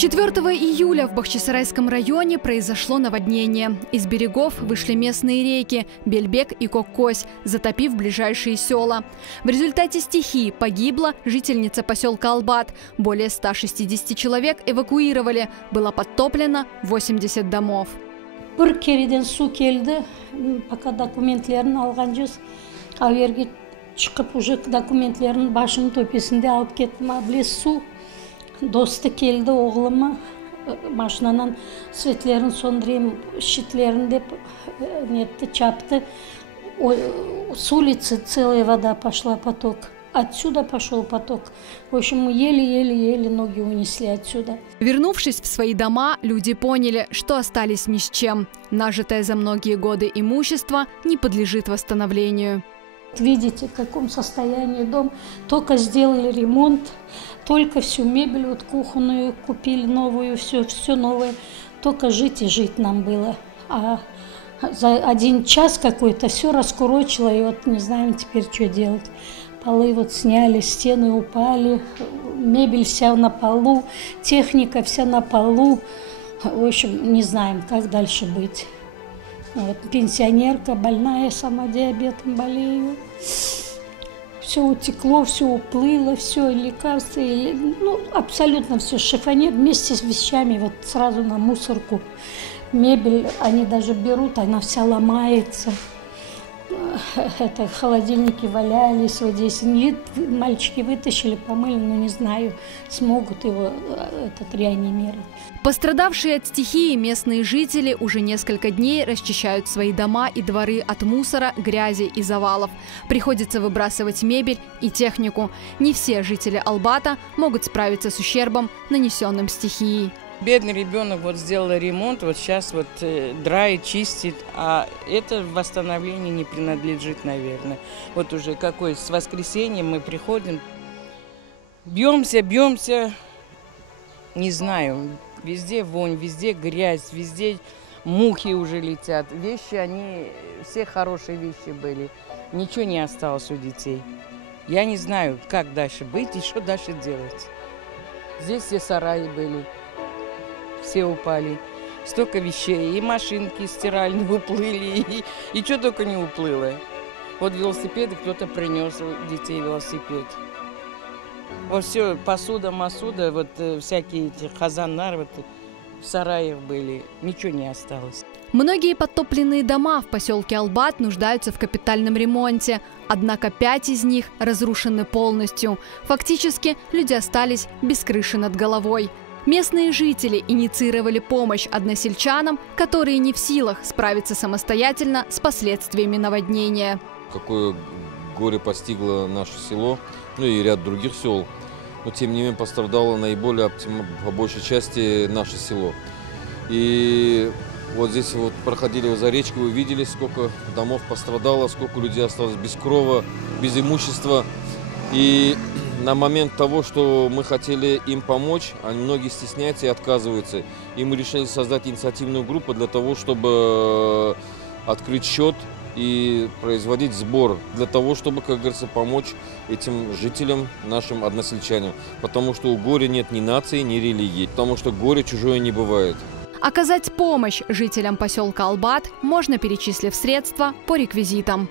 4 июля в Бахчисарайском районе произошло наводнение. Из берегов вышли местные реки Бельбек и Коккось, затопив ближайшие села. В результате стихии погибла жительница поселка Албат. Более 160 человек эвакуировали. Было подтоплено 80 домов. Bir kereden su geldi. Пока документlerini алған жүз. Аверге çıkıp уже документlerini başının төпесінде алып кеттім. Аблес су. Досты келді, оғлымы машинанан светлерін сондырайым, щитлерін деп нетті, чапты. С улицы целая вода пошла, поток. Отсюда пошел поток. В общем, мы еле-еле ноги унесли отсюда. Вернувшись в свои дома, люди поняли, что остались ни с чем. Нажитое за многие годы имущество не подлежит восстановлению. Видите, в каком состоянии дом. Только сделали ремонт, только всю мебель вот кухонную купили новую, все новое. Только жить и жить нам было. А за один час какой-то все раскурочило, и вот не знаем теперь, что делать. Полы вот сняли, стены упали, мебель вся на полу, техника вся на полу. В общем, не знаем, как дальше быть. Вот, пенсионерка, больная, сама диабетом болею. Все утекло, все уплыло, все лекарства, ну, абсолютно все. Шифонер вместе с вещами вот сразу на мусорку. Мебель они даже берут, она вся ломается. Это холодильники валялись вот здесь. Мальчики вытащили, помыли, но не знаю, смогут его реанимировать. Пострадавшие от стихии местные жители уже несколько дней расчищают свои дома и дворы от мусора, грязи и завалов. Приходится выбрасывать мебель и технику. Не все жители Албата могут справиться с ущербом, нанесенным стихией. Бедный ребенок вот сделал ремонт, вот сейчас вот драит, чистит, а это восстановление не принадлежит, наверное. Вот уже какой с воскресенья мы приходим, бьемся, не знаю, везде вонь, везде грязь, везде мухи уже летят. Вещи, они, все хорошие вещи были, ничего не осталось у детей. Я не знаю, как дальше быть и что дальше делать. Здесь все сараи были. Все упали. Столько вещей. И машинки стиральные уплыли, и что только не уплыло. Вот велосипеды кто-то принес у детей велосипед. Вот все, посуда, масуда, вот всякие эти хазанар, вот в сараях были. Ничего не осталось. Многие подтопленные дома в поселке Албат нуждаются в капитальном ремонте. Однако 5 из них разрушены полностью. Фактически люди остались без крыши над головой. Местные жители инициировали помощь односельчанам, которые не в силах справиться самостоятельно с последствиями наводнения. Какое горе постигло наше село, ну и ряд других сел. Но тем не менее пострадало наиболее, по большей части, наше село. И вот здесь вот проходили за речкой, вы видели, сколько домов пострадало, сколько людей осталось без крова, без имущества. И на момент того, что мы хотели им помочь, они многие стесняются и отказываются. И мы решили создать инициативную группу для того, чтобы открыть счет и производить сбор. Для того, чтобы, как говорится, помочь этим жителям, нашим односельчанам. Потому что у горя нет ни нации, ни религии. Потому что горе чужое не бывает. Оказать помощь жителям поселка Албат можно, перечислив средства по реквизитам.